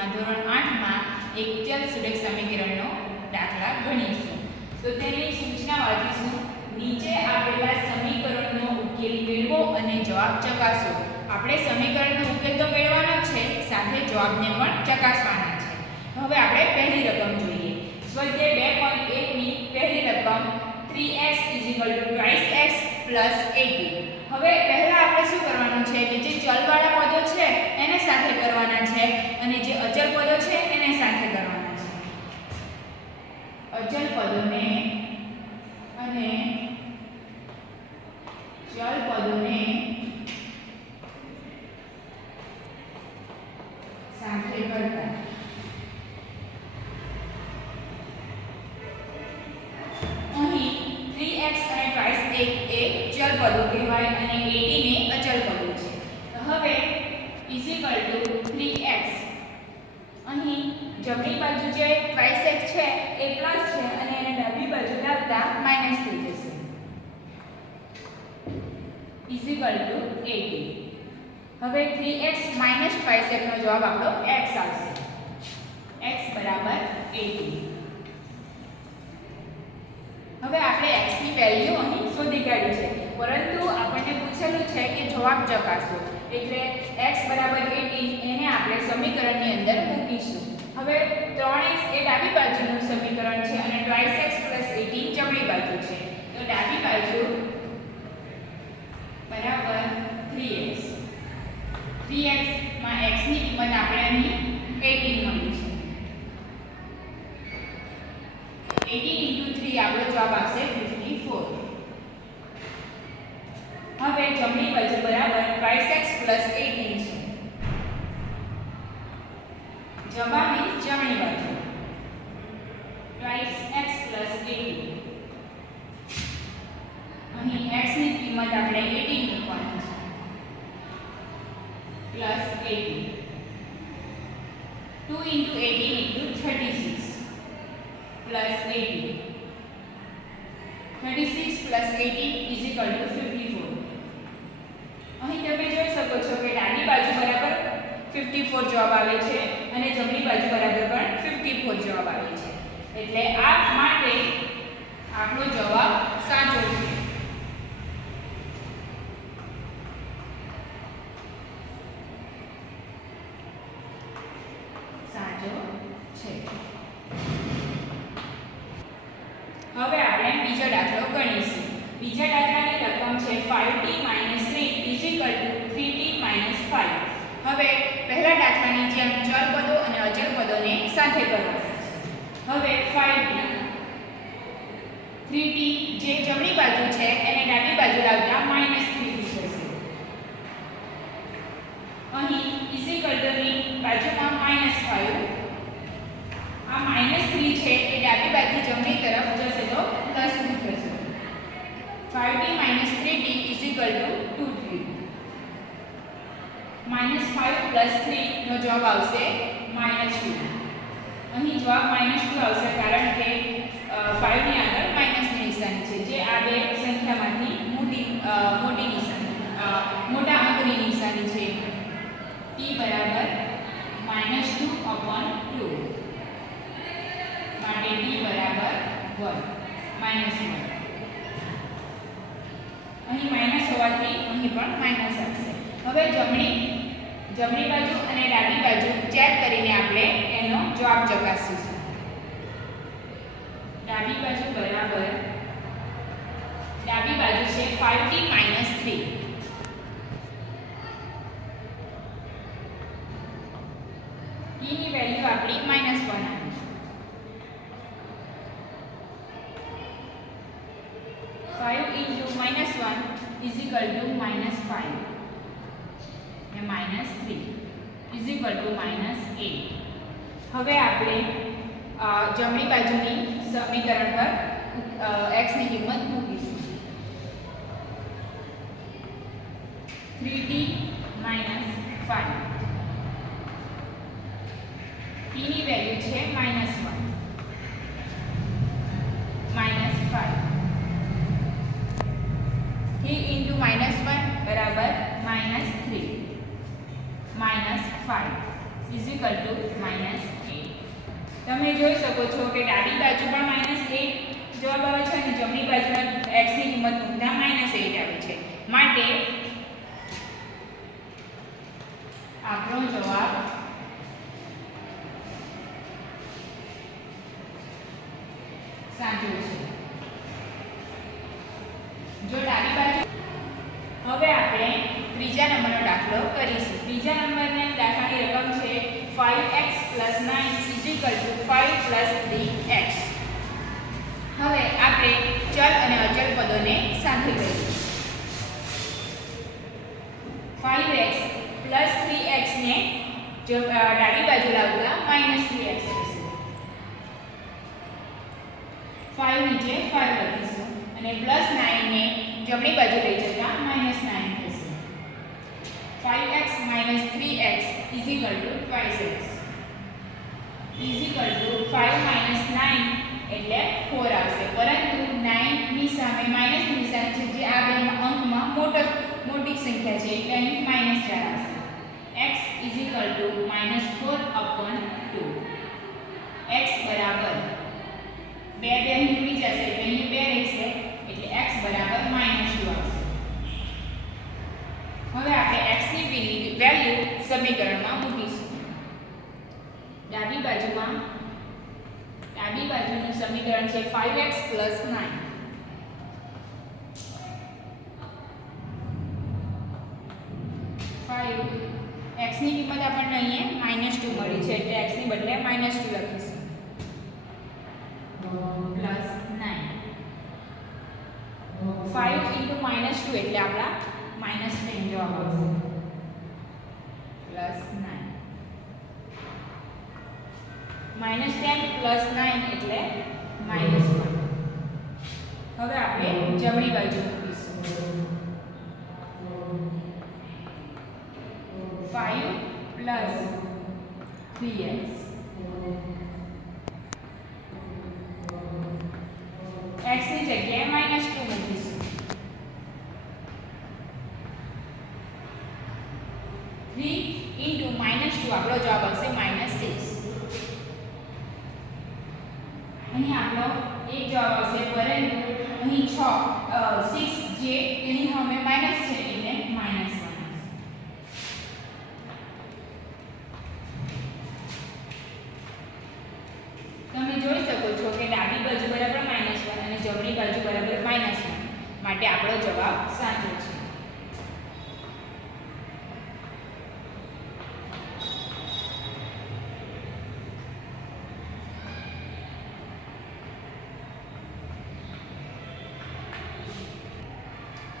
માં ધોરણ 8 માં એક ચલ સુરેખ સમીકરણનો દાખલા ગણીશું. તો તેની સૂચના વાંચીશું. નીચે આપેલા સમીકરણનો ઉકેલ મેળવો અને જવાબ ચકાસો. આપણે સમીકરણનો ઉકેલ તો મેળવવાનો જ છે, સાથે જવાબને પણ ચકાસવાના છે. હવે આપણે પહેલી રકમ જોઈએ. સ્વાધ્યાય 2.1 ની પહેલી રકમ 3x twice x plus 18. હવે પહેલા આપણે શું કરવાનું છે કે જે ચલવાળા પદો છે એને સાથે કરવાના છે અને જે અચલ પદો છે એને સાથે કરવાના છે. અચલ પદોને અને ચલ પદોને સાથે કરતા. અહીં 3x અને twice x એ ચલ પદો કહેવાય અને 18 એ અચલ પદો છે. હવે = 3x. અહીં જમણી બાજુ જે twice x છે એ પ્લસ છે અને એને ડાબી બાજુ લાવતા માઈનસ થઈ જશે. = 18. હવે 3x - twice x નો જવાબ આપણો x આવશે. x = 18. હવે આપણે x ની વેલ્યુ અહીં શોધી કાઢી છે, પરંતુ આપણને પૂછેલું છે કે જવાબ ચકાસો. એટલે x = 18 એને આપણે સમીકરણની અંદર મૂકીશું. હવે 3x એ ડાબી બાજુનું સમીકરણ છે અને twice x plus 18 જમણી બાજુ છે. તો ડાબી બાજુ બરાબર 3x. 3x માં x ની કિંમત આપણે અહીં 18 મળી છે. 18 × 3 આપણો જવાબ આવશે 54. હવે જમણી બાજુ બરાબર twice x plus 18 છે. જમા મીન્સ જમણી બાજુ twice x plus 18. અહીં x ની કિંમત આપણે 18 મૂકવાની છે plus 18. 2 × 18 = 36 plus 18. 36 plus 18 = 54. અહીં તમે જોઈ શકો છો કે ડાબી બાજુ બરાબર 54 જવાબ આવે છે અને જમણી બાજુ બરાબર પણ 54 જવાબ આવે છે. એટલે આ માટે આપણો જવાબ સાચો છે. સાચો છે. હવે આપણે બીજો દાખલો ગણીશું. બીજા દાખલાની રકમ છે 5t - 3 = 3t - 5. હવે પહેલા દાખલાની જેમ ચલ પદો અને અચલ પદોને સાથે કરવાના છે. હવે 5t 3t જે જમણી બાજુ છે એને ડાબી બાજુ લાવતા -3t થશે. અહીં = ની બાજુમાં -5. આ -3 છે એ ડાબી બાજુ જમણી તરફ જશે તો +3 થશે. 5t - 3t = 2t. -5 + 3 નો જવાબ આવશે -2. અહીં જવાબ -2 આવશે કારણ કે 5 ની આગળ માઈનસની નિશાની છે, જે આ બે સંખ્યામાંથી મોટી નિશાની મોટા અંકની નિશાની છે. t = -2/2 માટે t = 1 -1. અહીં માઈનસ હોવાથી અહીં પણ માઈનસ આવશે. હવે જમણી બાજુ અને ડાબી બાજુ ચેક કરીને આપણે એનો જવાબ ચકાસીશું. ડાબી બાજુ બરાબર ડાબી બાજુ છે 5t - 3. t ની વેલ્યુ આપણી -1 આવી. 5 × -1 = -5 ને -3 = -8. હવે આપણે જમણી બાજુની સમીકરણ પર x ની કિંમત મૂકીશું. 3t - 5. t ની વેલ્યુ છે -1 -5. 3 × -1 = -3 -5. Is equal to -8. તમે જોઈ શકો છો કે ડાબી બાજુ પણ -8 જવાબ આવે છે અને જમણી બાજુમાં x ની કિંમત મૂકતા -8 આવે છે. માટે આપણો જવાબ સાચો છે. જો ડાબી બાજુ હવે આપણે ત્રીજા નંબરનો દાખલો કરીશું. ત્રીજા નંબરના દાખલાની રકમ છે 5x + 9 = 5 + 3x. હવે આપણે ચલ અને અચલ પદોને સાથે કરીશું. 5x + 3x ને ડાબી બાજુ લાવતા -3x થશે. 5 નીચે 5 લખીશું અને +9 ને જમણી બાજુ લઈ જતા -9 થશે. 5x - 3x = 5x = 5 - 9 એટલે 4 આવશે. પરંતુ 9 ની સામે માઈનસ નિશાન છે, જે આ બે અંકમાં મોટી સંખ્યા છે એટલે અહીં -4 આવશે. x = -4/2. x બરાબર 2 અહીં ઉડી જશે એટલે અહીં 2 રહેશે એટલે x બરાબર -2 આવશે. હવે આપણે x ની વેલ્યુ સમીકરણમાં મૂકીશું. ડાબી બાજુનું સમીકરણ છે 5x + 9. 5 x ની કિંમત આપણને અહીંયા -2 મળી છે એટલે x ની બદલે -2 લખીશું. +9 5 × -2 એટલે આપણા -10 જવાબ આવશે. +9 -10 + 9 એટલે -1. હવે આપણે જમણી બાજુ મૂકીશું. 5 + 3x x ની જગ્યાએ -2 મૂકીશું. 3 × -2 આપણો જવાબ આવશે -6. અહીં આપણો એક જવાબ આવશે, પરંતુ અહીં 6 જે એની સામે માઈનસ છે એટલે -1. તમે જોઈ શકો છો કે ડાબી બાજુ બરાબર -1 અને જમણી બાજુ બરાબર -1, માટે આપણો જવાબ સાચો છે.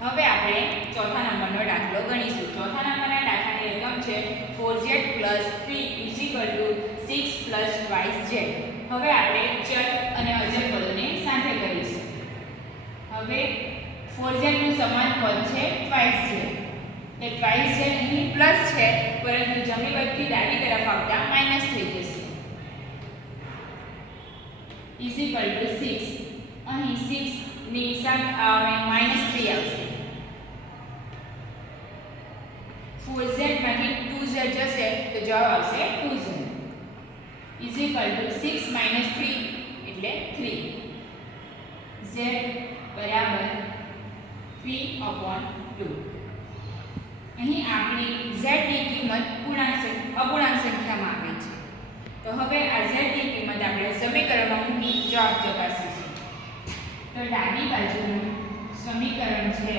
હવે આપણે ચોથા નંબરનો દાખલો ગણીશું. ચોથા નંબરના દાખલાની રકમ છે 4z + 3 = 6 + 5z. હવે આપણે ચલ અને અચલ પદોને સાથે કરીશું. હવે 4z નું સમાન પદ છે 5z. એ 5z અહીં પ્લસ છે, પરંતુ જમણી બાજુથી ડાબી તરફ આવતા માઈનસ થઈ જશે. = 6. અહીં 6 ની સામે -3 આવશે. 4z માંથી 2z જશે તો જવાબ આવશે 2z. = 6 - 3 એટલે 3. z બરાબર 3/2. અહીં આપણી z ની કિંમત અપૂર્ણાંક સંખ્યામાં આપી છે. તો હવે આ z ની કિંમત આપણે સમીકરણમાં મૂકી જવાબ ચકાસીશું. તો ડાબી બાજુનું સમીકરણ છે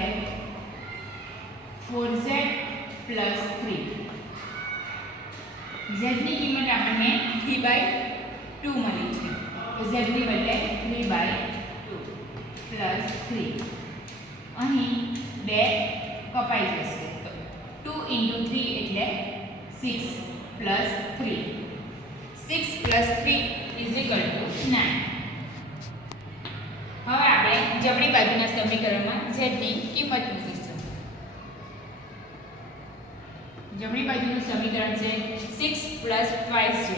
4z + 3. z ની કિંમત આપણને 3/2 મળી છે, તો z ની બદલે 3/2 + 3. અહીં 2 કપાઈ જશે તો 2 × 3 એટલે 6 + 3. 6 + 3 = 9. હવે આપણે જમણી બાજુના સમીકરણમાં z ની કિંમત મૂકીશું. જમણી બાજુનું સમીકરણ છે 6 + 5z.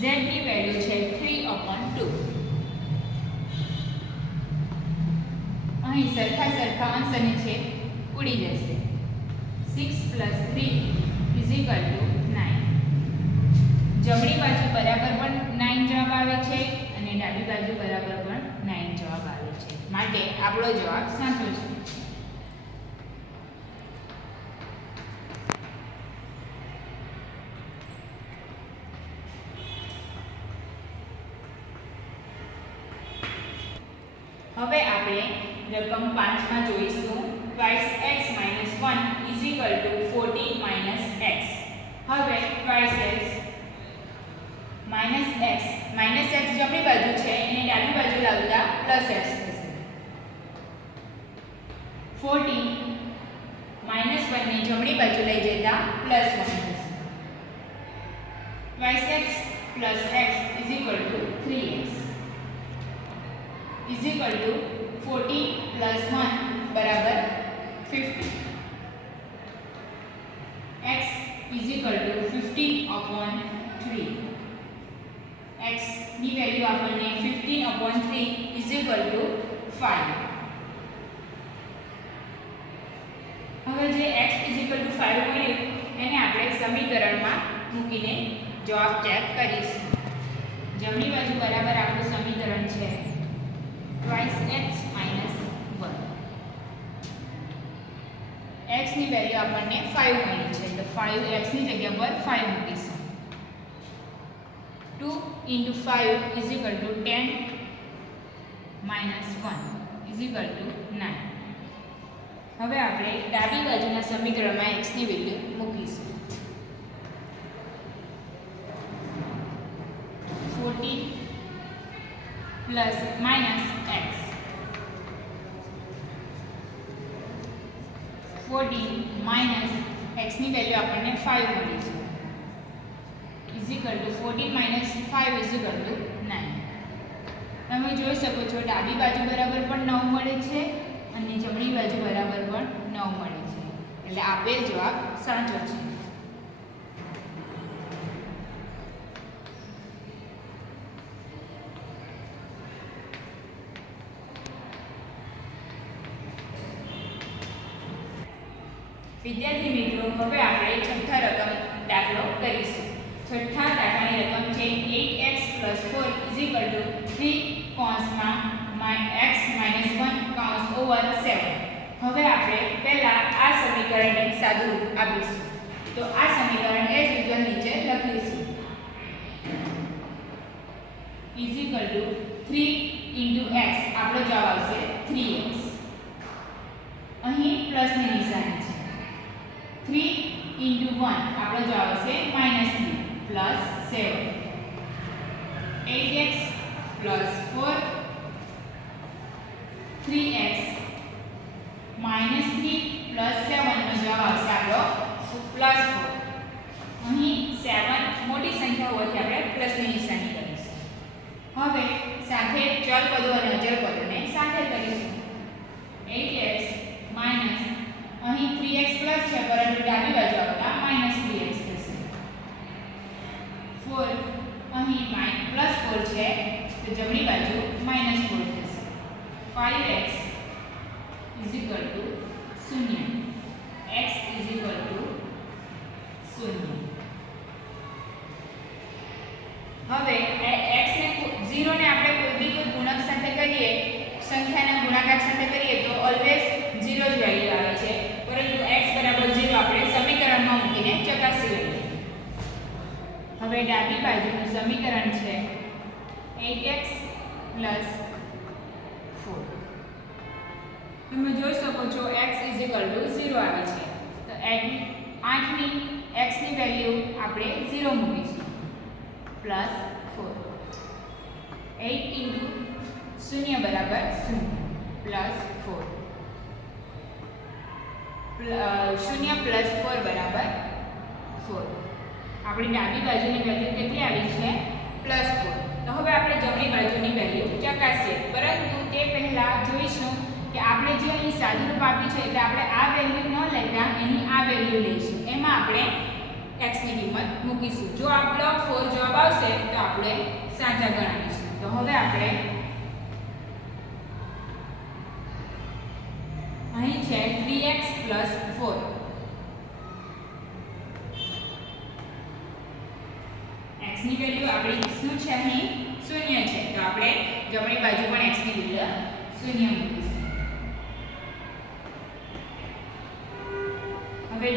z ની વેલ્યુ છે 3/2. અહીં સરખા સરખા અંશ અને છેદ ઉડી જશે. 6 + 3 = 9. જમણી બાજુ બરાબર પણ 9 જવાબ આવે છે અને ડાબી બાજુ બરાબર પણ 9 જવાબ આવે છે. માટે આપણો જવાબ સાચો છે. હવે આપણે રકમ 5 માં જોઈશું twice x - 1 = 14 - x. હવે twice x - x જમણી બાજુ છે એને ડાબી બાજુ લાવતા +x થશે. 14 - 1 ને જમણી બાજુ લઈ જતા +1 થશે. twice x + x = 3x = 14 + 1 = 50. x = 50/3. x ની વેલ્યુ આપણને 15/3 = 5. હવે જે x = 5 મળ્યું એને આપણે સમીકરણમાં મૂકીને જવાબ ચેક કરીશું. જમણી બાજુ બરાબર આપણું સમીકરણ છે twice x - 1. x ની વેલ્યુ આપણને 5 મળી છે તો 5x ની જગ્યા પર 5 મૂકીશું. 2 × 5 = 10 - 1 = 9. હવે આપણે ડાબી બાજુના સમીકરણમાં x ની વેલ્યુ મૂકીશું. 14 + x 14 - x ની વેલ્યુ આપણને 5 મળી છે. = 14 - 5 = 9. તમે જોઈ શકો છો ડાબી બાજુ બરાબર પણ 9 મળે છે અને જમણી બાજુ બરાબર પણ 9 મળે છે. એટલે આપેલ જવાબ સાચો છે. વિદ્યાર્થી મિત્રો, હવે આપણે છઠ્ઠા રકમ દાખલો કરીશું. છઠ્ઠા દાખલાની રકમ છે 8x + 4 = 3 x - 1/7. હવે આપણે પહેલા આ સમીકરણને સાદું રૂપ આપીશું. તો આ સમીકરણ as usual નીચે લખીશું. = 3 × x આપણો જવાબ આવશે 3x. અહીં પ્લસની નિશાની છે. 3 × 1 આપણો જવાબ આવશે -3 + 7. 8x + 4 3x -3 + 7 નો જવાબ આવશે આપણો +4. અહીં 7 મોટી સંખ્યા હોવાથી આપણે પ્લસની નિશાની કરીશું. હવે સાથે ચલ પદો અને અચળ પદોને સાથે કરીશું. 8x - અહીં 3x પ્લસ છે પરંતુ ડાબી બાજુ આવતા -3x થશે. 4 અહીં +4 છે તો જમણી બાજુ -4 થશે. 5x = 0. x = 0. હવે x ને 0 ને આપણે કોઈ બી કોઈ ગુણક સાથે કરીએ, સંખ્યાના ગુણાકાર સાથે કરીએ તો ઓલવેઝ 0 જ વેલ્યુ આવે છે. પરંતુ x = 0 આપણે સમીકરણમાં મૂકીને ચકાસી લઈએ. હવે ડાબી બાજુનું સમીકરણ છે 8x + 4. તમે જોઈ શકો છો x = 0 આવે છે. તો 8 ની x ની વેલ્યુ આપણે 0 મૂકીશું. +4. 8 × 0 = 0 +4. 0 + 4 = 4. આપણી ડાબી બાજુની વેલ્યુ કેટલી આવી છે? +4. તો હવે આપણે જમણી બાજુની વેલ્યુ ચકાસીએ. પરંતુ તે પહેલા જોઈશું કે આપણે જે અહીં સાદું રૂપ આપ્યું છે એટલે આપણે આ વેલ્યુ ન લેતા એની આ વેલ્યુ લઈશું. એમાં આપણે x ની કિંમત મૂકીશું. જો આપણો 4 જવાબ આવશે તો આપણે સાચા ગણાવીશું. તો હવે આપણે અહીં છે 3x + 4. x ની વેલ્યુ આપણી શું છે અહીં 0 છે, તો આપણે જમણી બાજુ પણ x ની વેલ્યુ 0 મૂકીશું. હવે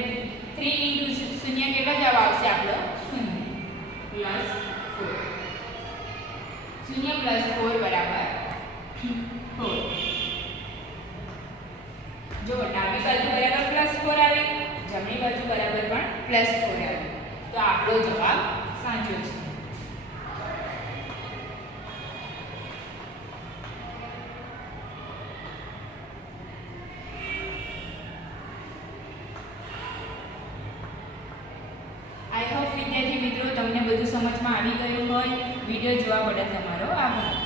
3 × 0 કેટલો જવાબ આવશે આપણો 0 + 4. 0 + 4 = 4. જો ડાબી બાજુ બરાબર +4 આવી, જમણી બાજુ બરાબર પણ +4 આવી, તો આપણો જવાબ સાચો છે. આઈ હોપ વિદ્યાર્થી મિત્રો તમને બધું સમજમાં આવી ગયું હોય. વિડીયો જોવા બદલ તમારો આભાર.